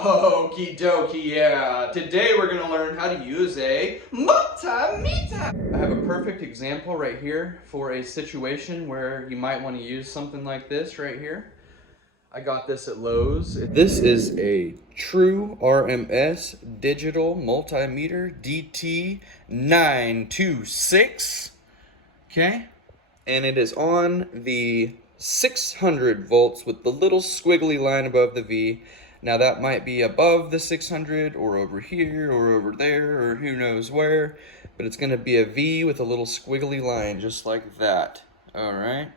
Okie dokie, yeah. Today we're going to learn how to use a multimeter. I have a perfect example right here for a situation where you might want to use something like this right here. I got this at Lowe's. This is a true RMS digital multimeter DT926. Okay? And it is on the 600 volts with the little squiggly line above the V. Now that might be above the 600 or over here or over there or who knows where, but it's going to be a V with a little squiggly line just like that. All right.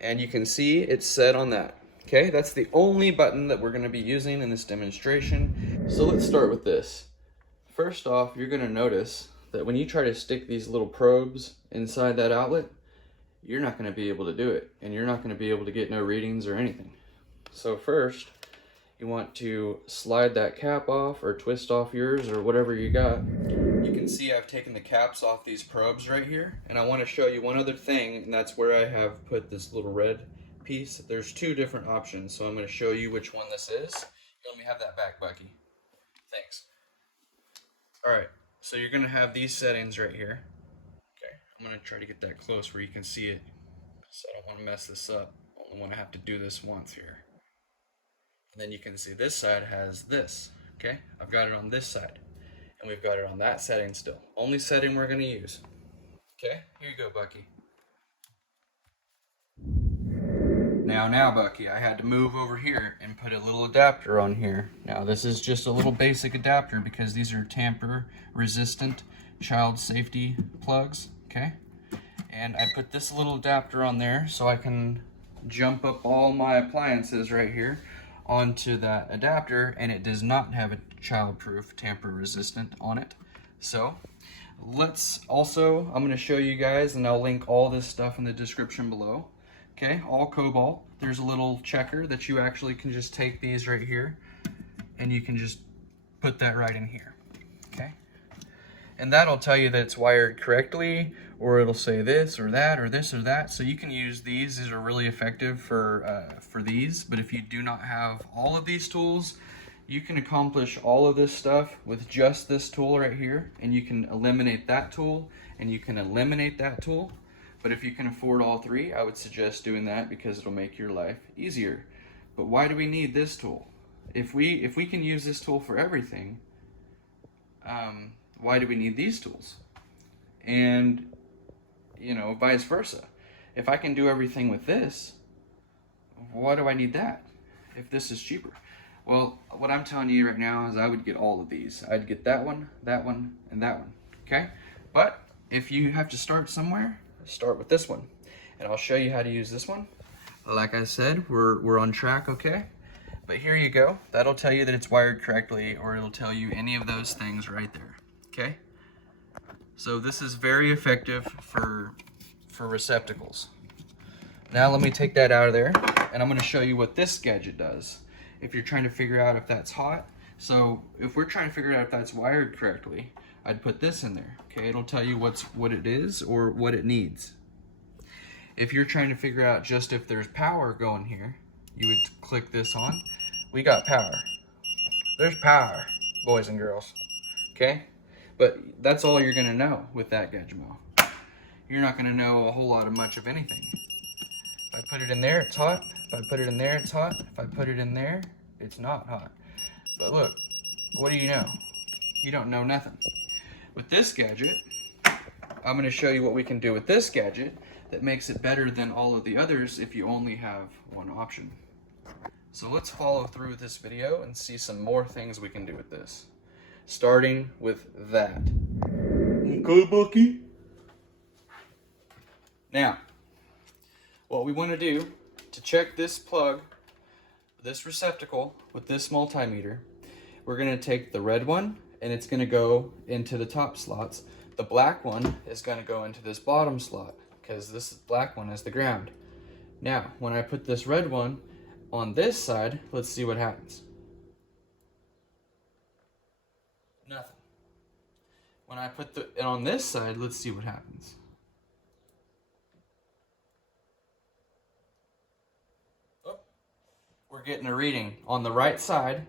And you can see it's set on that. Okay, that's the only button that we're going to be using in this demonstration. So let's start with this. First off, you're going to notice that when you try to stick these little probes inside that outlet, you're not going to be able to do it, and you're not going to be able to get no readings or anything. So first, you want to slide that cap off or twist off yours or whatever you got. You can see I've taken the caps off these probes right here, and I want to show you one other thing, and that's where I have put this little red piece. There's two different options, so I'm going to show you which one this is. Let me have that back, Bucky. Thanks. Alright, so you're going to have these settings right here. Okay, I'm going to try to get that close where you can see it, so I don't want to mess this up. I only want to have to do this once here. And then you can see this side has this. Okay, I've got it on this side. And we've got it on that setting still. Only setting we're going to use. Okay, here you go, Bucky. Now, Bucky, I had to move over here and put a little adapter on here. Now, this is just a little basic adapter because these are tamper-resistant child safety plugs, okay? And I put this little adapter on there so I can jump up all my appliances right here onto that adapter, and it does not have a child-proof, tamper-resistant on it. So, I'm going to show you guys, and I'll link all this stuff in the description below. Okay, all cobalt. There's a little checker that you actually can just take these right here and you can just put that right in here. Okay, and that'll tell you that it's wired correctly, or it'll say this or that or this or that. So you can use these. These are really effective for these. But if you do not have all of these tools, you can accomplish all of this stuff with just this tool right here, and you can eliminate that tool and you can eliminate that tool. But if you can afford all three, I would suggest doing that because it'll make your life easier. But why do we need this tool? If we can use this tool for everything, why do we need these tools? And, you know, vice versa. If I can do everything with this, why do I need that if this is cheaper? Well, what I'm telling you right now is I would get all of these. I'd get that one, and that one, okay? But if you have to start somewhere, start with this one, and I'll show you how to use this one. Like I said, we're on track, okay? But here you go. That'll tell you that it's wired correctly, or it'll tell you any of those things right there, okay? So this is very effective for receptacles. Now let me take that out of there, and I'm going to show you what this gadget does if you're trying to figure out if that's hot. So if we're trying to figure out if that's wired correctly, I'd put this in there, okay? It'll tell you what it is or what it needs. If you're trying to figure out just if there's power going here, you would click this on. We got power. There's power, boys and girls, okay? But that's all you're gonna know with that Gizmo. You're not gonna know a whole lot of much of anything. If I put it in there, it's hot. If I put it in there, it's hot. If I put it in there, it's not hot. But look, what do you know? You don't know nothing. With this gadget, I'm going to show you what we can do with this gadget that makes it better than all of the others if you only have one option. So let's follow through with this video and see some more things we can do with this. Starting with that. Okay, Bucky? Now, what we want to do to check this plug, this receptacle with this multimeter, we're going to take the red one, and it's going to go into the top slots. The black one is going to go into this bottom slot because this black one is the ground. Now, when I put this red one on this side, let's see what happens. Nothing. When I put it on this side, let's see what happens. we're getting a reading on the right side.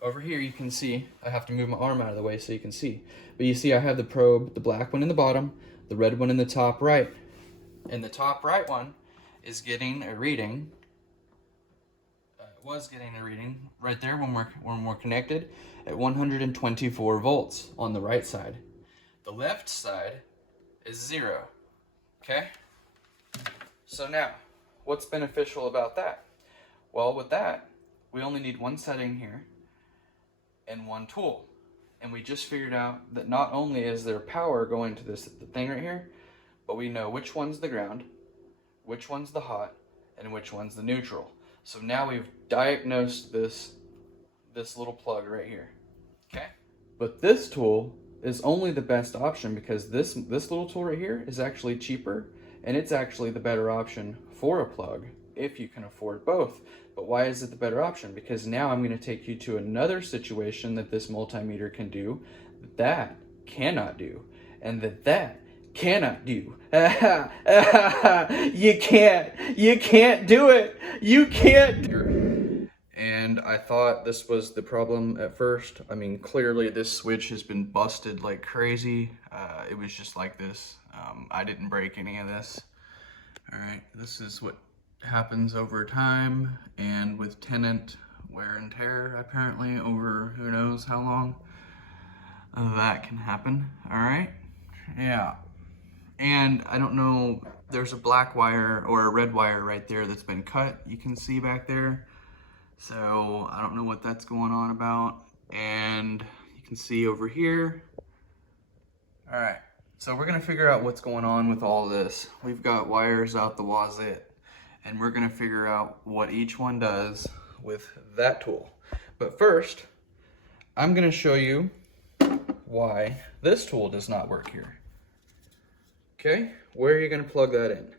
Over here you can see, I have to move my arm out of the way so you can see. But you see I have the probe, the black one in the bottom, the red one in the top right. And the top right one is getting a reading, was getting a reading right there when we're connected at 124 volts on the right side. The left side is 0, okay? So now, what's beneficial about that? Well, with that, we only need one setting here and one tool. And we just figured out that not only is there power going to this thing right here, but we know which one's the ground, which one's the hot, and which one's the neutral. So now we've diagnosed this little plug right here, okay? But this tool is only the best option because this little tool right here is actually cheaper, and it's actually the better option for a plug if you can afford both. But why is it the better option? Because now I'm going to take you to another situation that this multimeter can do that cannot do, and that cannot do. You can't do it. You can't. And I thought this was the problem at first. I mean, clearly this switch has been busted like crazy. It was just like this. I didn't break any of this. All right, this is what happens over time and with tenant wear and tear, apparently over who knows how long. That can happen. All right, yeah. And I don't know, there's a black wire or a red wire right there that's been cut, you can see back there. So I don't know what that's going on about. And you can see over here. All right, so we're gonna figure out what's going on with all this. We've got wires out the wazoo, and we're gonna figure out what each one does with that tool. But first, I'm gonna show you why this tool does not work here. Okay, where are you gonna plug that in?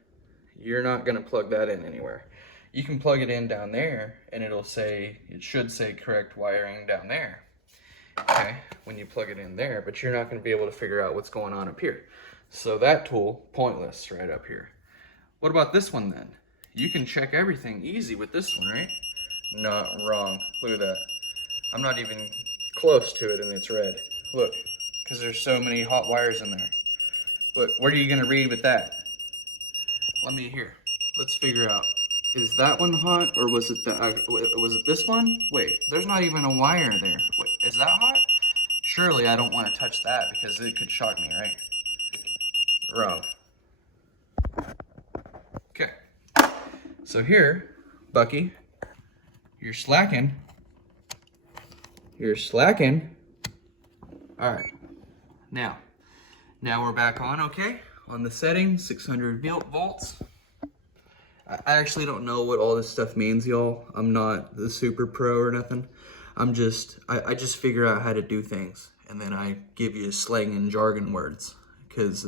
You're not gonna plug that in anywhere. You can plug it in down there and it should say correct wiring down there. Okay, when you plug it in there, but you're not gonna be able to figure out what's going on up here. So that tool, pointless right up here. What about this one then? You can check everything easy with this one, right? Not wrong, look at that. I'm not even close to it and it's red. Look, because there's so many hot wires in there. Look, what are you gonna read with that? Let me hear. Let's figure out. Is that one hot, or was it this one? Wait, there's not even a wire there. Wait, is that hot? Surely I don't want to touch that because it could shock me, right? Wrong. Okay. So here, Bucky, you're slacking. You're slacking. All right. Now we're back on, okay? On the setting, 600 volts. I actually don't know what all this stuff means, y'all. I'm not the super pro or nothing. I just figure out how to do things, and then I give you slang and jargon words. Because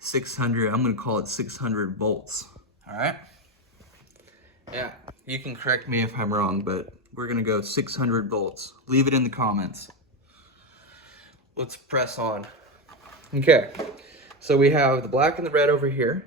600, I'm gonna call it 600 volts. All right? Yeah, you can correct me if I'm wrong, but we're gonna go 600 volts. Leave it in the comments. Let's press on. Okay, so we have the black and the red over here,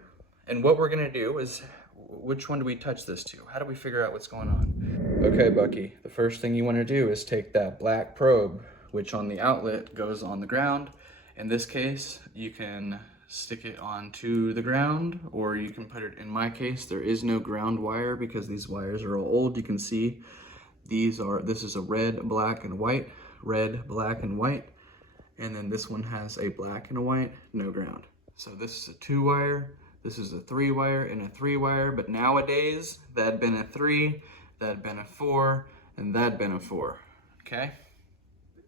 and what we're gonna do is, which one do we touch this to? How do we figure out what's going on? Okay, Bucky, the first thing you wanna do is take that black probe, which on the outlet goes on the ground. In this case, you can stick it onto the ground, or you can put it, in my case, there is no ground wire because these wires are all old. You can see this is a red, black, and white, red, black, and white. And then this one has a black and a white, no ground. So this is a 2-wire, this is a 3-wire and a 3-wire, but nowadays, that'd been a 3, that'd been a 4, and that'd been a 4, okay?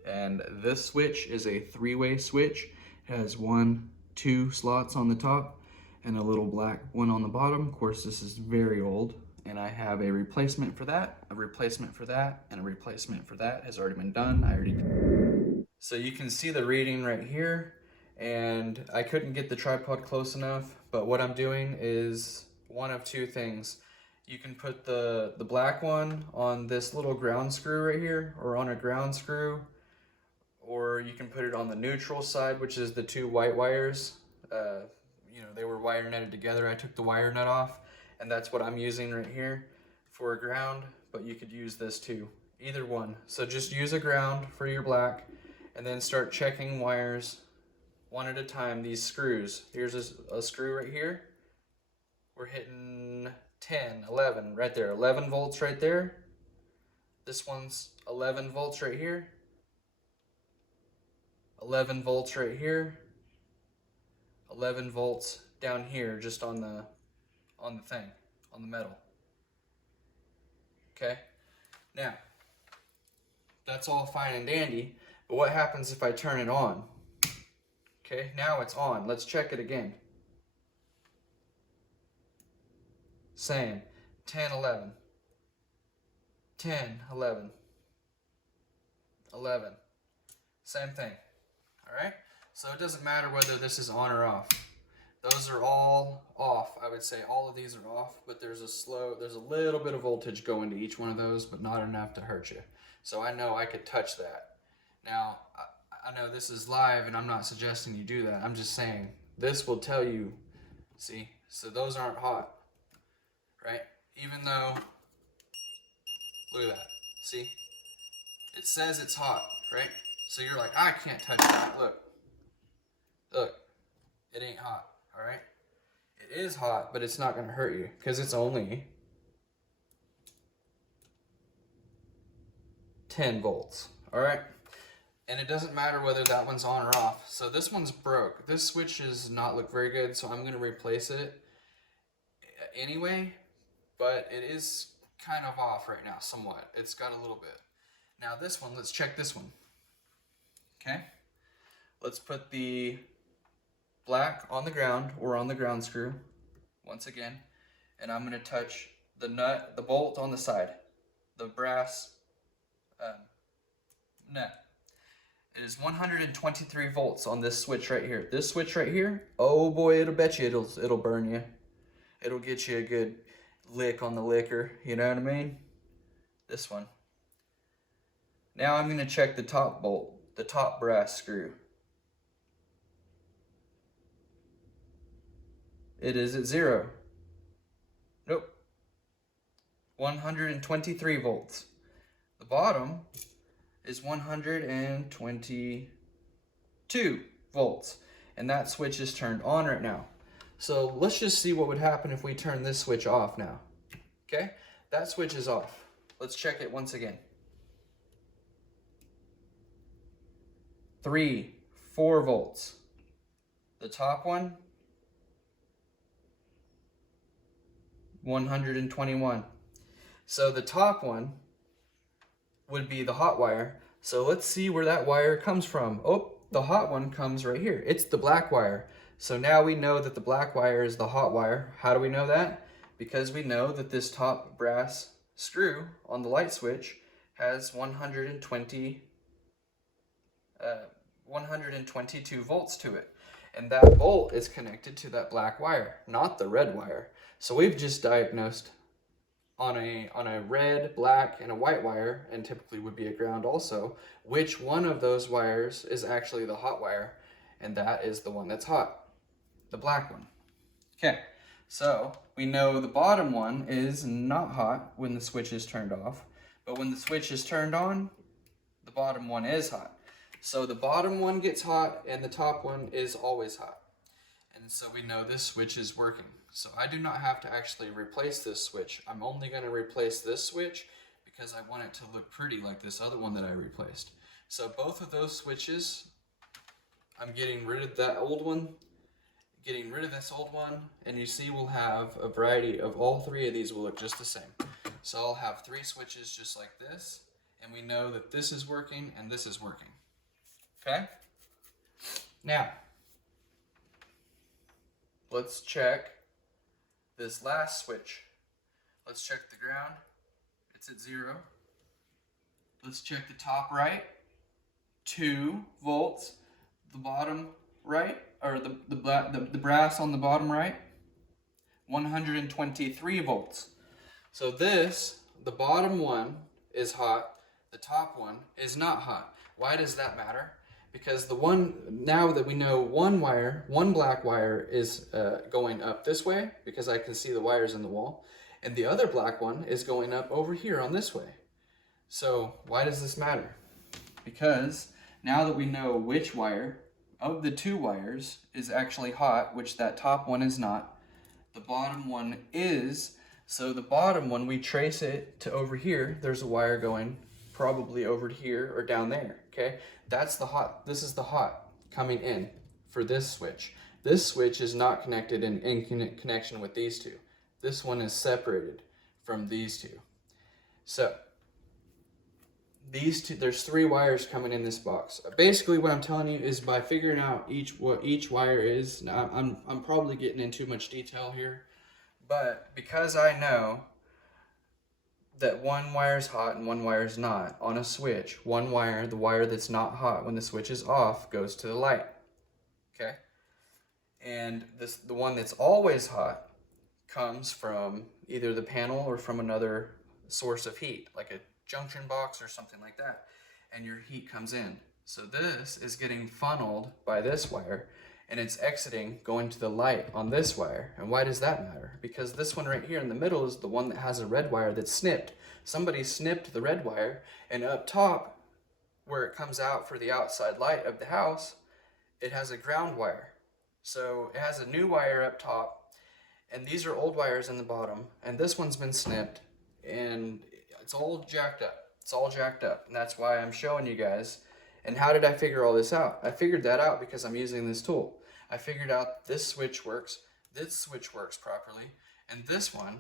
And this switch is a 3-way switch. It has 1, 2 slots on the top and a little black one on the bottom. Of course, this is very old, and I have a replacement for that, a replacement for that, and a replacement for that has already been done. So you can see the reading right here, and I couldn't get the tripod close enough, but what I'm doing is one of two things. You can put the black one on this little ground screw right here, or on a ground screw, or you can put it on the neutral side, which is the 2 white wires. They were wire netted together. I took the wire nut off, and that's what I'm using right here for a ground. but you could use this too. Either one. So just use a ground for your black, and then start checking wires one at a time. These screws. Here's a screw right here. We're hitting 10, 11 right there. 11 volts right there. This one's 11 volts right here. 11 volts right here. 11 volts down here, just on the thing, on the metal. Okay? Now, that's all fine and dandy, but what happens if I turn it on? Okay, now it's on. Let's check it again. Same. 10, 11. 10, 11. 11. Same thing. Alright? So it doesn't matter whether this is on or off. Those are all off. I would say all of these are off, but there's a little bit of voltage going to each one of those, but not enough to hurt you. So I know I could touch that. Now, I know this is live and I'm not suggesting you do that. I'm just saying this will tell you, see, so those aren't hot, right? Even though, look at that, see? It says it's hot, right? So you're like, I can't touch that, look, it ain't hot, all right? It is hot, but it's not gonna hurt you because it's only 10 volts, all right? And it doesn't matter whether that one's on or off. So this one's broke. This switch does not look very good, so I'm gonna replace it anyway, but it is kind of off right now, somewhat. It's got a little bit. Now this one, let's check this one. Okay, let's put the black on the ground, or on the ground screw, once again, and I'm gonna touch the nut, the bolt on the side, the brass nut. It is 123 volts on this switch right here. This switch right here, oh boy, it'll bet you it'll burn you. It'll get you a good lick on the liquor, you know what I mean? This one. Now I'm gonna check the top bolt, the top brass screw. It is at 0. Nope. 123 volts. The bottom is 122 volts. And that switch is turned on right now. So let's just see what would happen if we turn this switch off now. Okay? That switch is off. Let's check it once again. 3, 4 volts. The top one, 121. So the top one would be the hot wire. So let's see where that wire comes from. Oh, the hot one comes right here. It's the black wire. So now we know that the black wire is the hot wire. How do we know that? Because we know that this top brass screw on the light switch has 122 volts to it. And that bolt is connected to that black wire, not the red wire. So we've just diagnosed on a red, black, and a white wire, and typically would be a ground also, which one of those wires is actually the hot wire, and that is the one that's hot, the black one. Okay, so we know the bottom one is not hot when the switch is turned off, but when the switch is turned on, the bottom one is hot. So the bottom one gets hot and the top one is always hot. And so we know this switch is working. So I do not have to actually replace this switch. I'm only going to replace this switch because I want it to look pretty like this other one that I replaced. So both of those switches, I'm getting rid of that old one, getting rid of this old one, and you see we'll have a variety of all three of these will look just the same. So I'll have 3 switches just like this, and we know that this is working and this is working. Okay? Now, let's check this last switch. Let's check the ground. It's at 0. Let's check the top right. 2 volts. The bottom right, or the brass on the bottom right. 123 volts. So this, the bottom one is hot. The top one is not hot. Why does that matter? Because the one, now that we know one wire, one black wire is going up this way, because I can see the wires in the wall, and the other black one is going up over here on this way. So why does this matter? Because now that we know which wire of the two wires is actually hot, which that top one is not, the bottom one is. So the bottom one, we trace it to over here. There's a wire going probably over here or down there, okay? That's the hot. This is the hot coming in for this switch. This switch is not connected in connection with these two. This one is separated from these two. So these two, there's 3 wires coming in this box. Basically what I'm telling you is by figuring out what each wire is, now I'm probably getting in too much detail here, but because I know that one wire is hot and one wire is not on a switch, one wire, the wire that's not hot when the switch is off, goes to the light, okay? And the one that's always hot comes from either the panel or from another source of heat, like a junction box or something like that, and your heat comes in. So this is getting funneled by this wire, and it's exiting, going to the light on this wire. And why does that matter? Because this one right here in the middle is the one that has a red wire that's snipped. Somebody snipped the red wire, and up top, where it comes out for the outside light of the house, it has a ground wire. So it has a new wire up top, and these are old wires in the bottom, and this one's been snipped, and it's all jacked up. It's all jacked up, and that's why I'm showing you guys. And how did I figure all this out? I figured that out because I'm using this tool. I figured out this switch works, this switch works properly, and this one,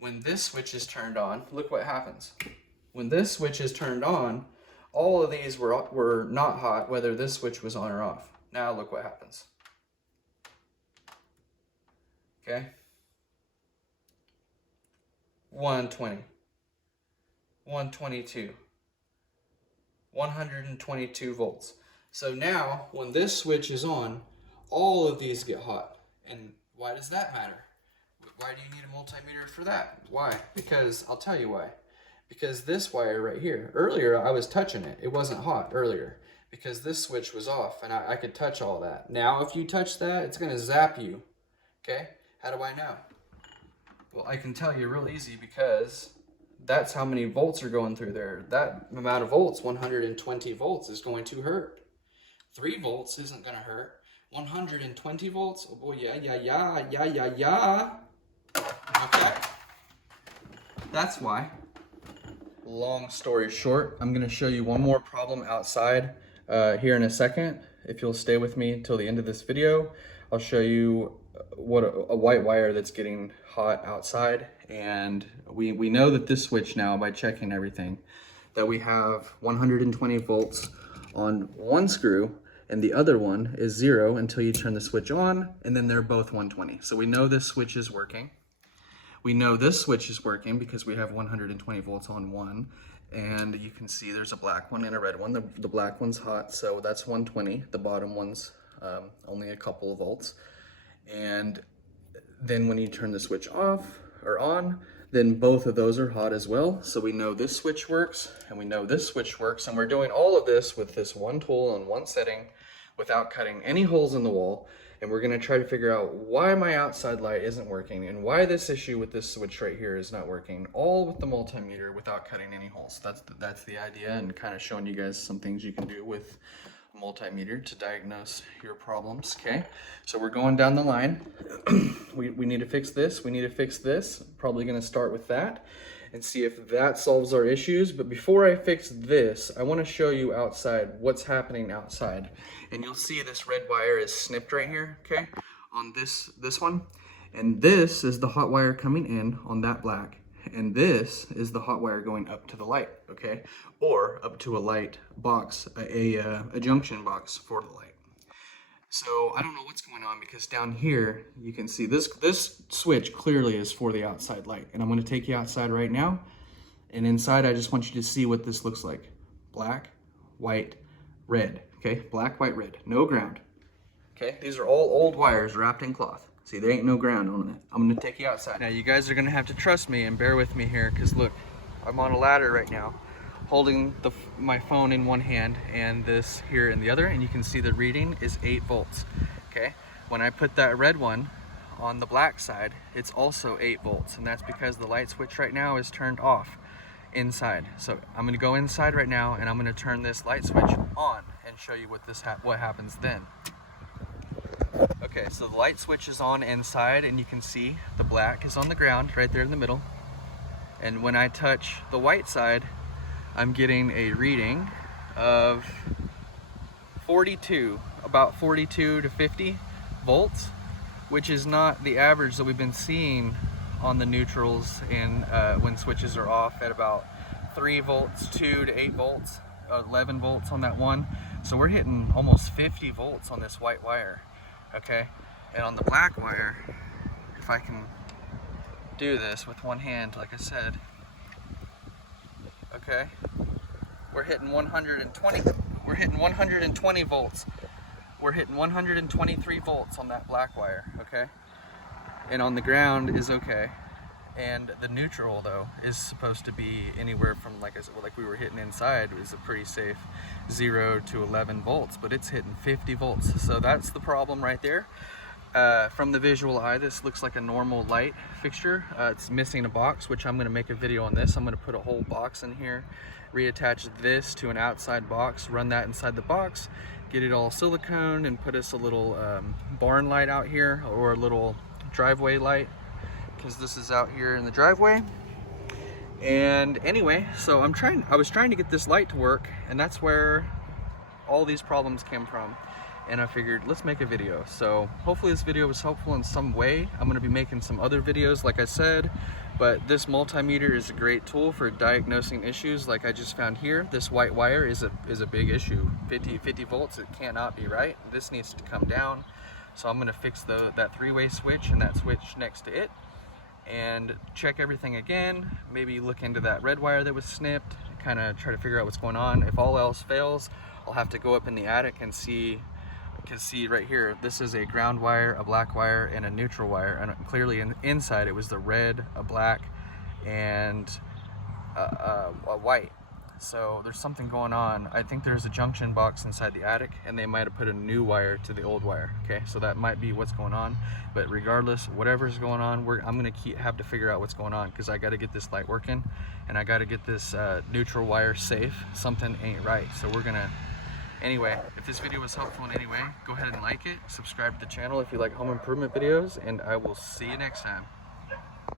when this switch is turned on, look what happens. When this switch is turned on, all of these were not hot, whether this switch was on or off. Now look what happens. Okay? 120. 122, 122 volts. So now when this switch is on, all of these get hot. And why does that matter? Why do you need a multimeter for that? Why? Because I'll tell you why. Because this wire right here, earlier I was touching it. It wasn't hot earlier because this switch was off and I could touch all that. Now if you touch that, it's going to zap you. Okay? How do I know? Well, I can tell you real easy because that's how many volts are going through there. That amount of volts, 120 volts, is going to hurt. 3 volts isn't going to hurt. 120 volts, oh boy, yeah. Okay? That's why. Long story short, I'm going to show you one more problem outside here in a second. If you'll stay with me until the end of this video, I'll show you what a white wire that's getting hot outside. And we know that this switch now, by checking everything, that we have 120 volts on one screw and the other one is 0 until you turn the switch on, and then they're both 120. So we know this switch is working. We know this switch is working because we have 120 volts on one, and you can see there's a black one and a red one. The black one's hot, so that's 120. The bottom one's only a couple of volts. And then when you turn the switch off or on, then both of those are hot as well. So we know this switch works and we know this switch works, and we're doing all of this with this one tool on one setting without cutting any holes in the wall. And we're gonna try to figure out why my outside light isn't working and why this issue with this switch right here is not working, all with the multimeter without cutting any holes. That's the idea, and kind of showing you guys some things you can do with a multimeter to diagnose your problems, okay? So we're going down the line. we need to fix this, we need to fix this. Probably gonna start with that and see if that solves our issues. But before I fix this, I wanna show you outside what's happening outside. And you'll see this red wire is snipped right here, okay? On this one. And this is the hot wire coming in on that black. And this is the hot wire going up to the light, okay? Or up to a light box, a junction box for the light. So I don't know what's going on, because down here you can see this switch clearly is for the outside light. And I'm going to take you outside right now. And inside I just want you to see what this looks like. Black, white, red. Okay, black, white, red. No ground. Okay, these are all old wires wrapped in cloth. See, there ain't no ground on it. I'm gonna take you outside. Now you guys are gonna have to trust me and bear with me here, because look, I'm on a ladder right now, holding my phone in one hand and this here in the other, and you can see the reading is 8 volts. Okay, when I put that red one on the black side, it's also 8 volts, and that's because the light switch right now is turned off inside. So I'm going to go inside right now, and I'm going to turn this light switch on and show you what happens then. Okay, so the light switch is on inside, and you can see the black is on the ground right there in the middle. And when I touch the white side, I'm getting a reading of 42, about 42 to 50 volts, which is not the average that we've been seeing on the neutrals and when switches are off at about 3 volts, 2 to 8 volts, 11 volts on that one. So we're hitting almost 50 volts on this white wire, okay? And on the black wire, if I can do this with one hand, like I said, okay, we're hitting 120 volts. We're hitting 123 volts on that black wire, okay? And on the ground is okay. And the neutral though is supposed to be anywhere from, like I said, like we were hitting inside, is a pretty safe 0 to 11 volts, but it's hitting 50 volts. So that's the problem right there. From the visual eye, this looks like a normal light fixture. It's missing a box, which I'm going to make a video on this. I'm going to put a whole box in here, reattach this to an outside box, run that inside the box, get it all silicone, and put us a little barn light out here, or a little driveway light, because this is out here in the driveway. And anyway, so I was trying to get this light to work, and that's where all these problems came from. And I figured, let's make a video. So hopefully this video was helpful in some way. I'm gonna be making some other videos, like I said, but this multimeter is a great tool for diagnosing issues like I just found here. This white wire is a big issue. 50 volts, it cannot be right. This needs to come down. So I'm gonna fix that 3-way switch and that switch next to it, and check everything again. Maybe look into that red wire that was snipped, kind of try to figure out what's going on. If all else fails, I'll have to go up in the attic and see. Because see right here, this is a ground wire, a black wire, and a neutral wire, and clearly inside it was the red, a black, and a white. So there's something going on. I think there's a junction box inside the attic, and they might have put a new wire to the old wire. Okay, so that might be what's going on. But regardless, whatever's going on, I'm gonna have to figure out what's going on, because I got to get this light working, and I got to get this neutral wire safe. Something ain't right. So we're gonna. Anyway, if this video was helpful in any way, go ahead and like it, subscribe to the channel if you like home improvement videos, and I will see you next time.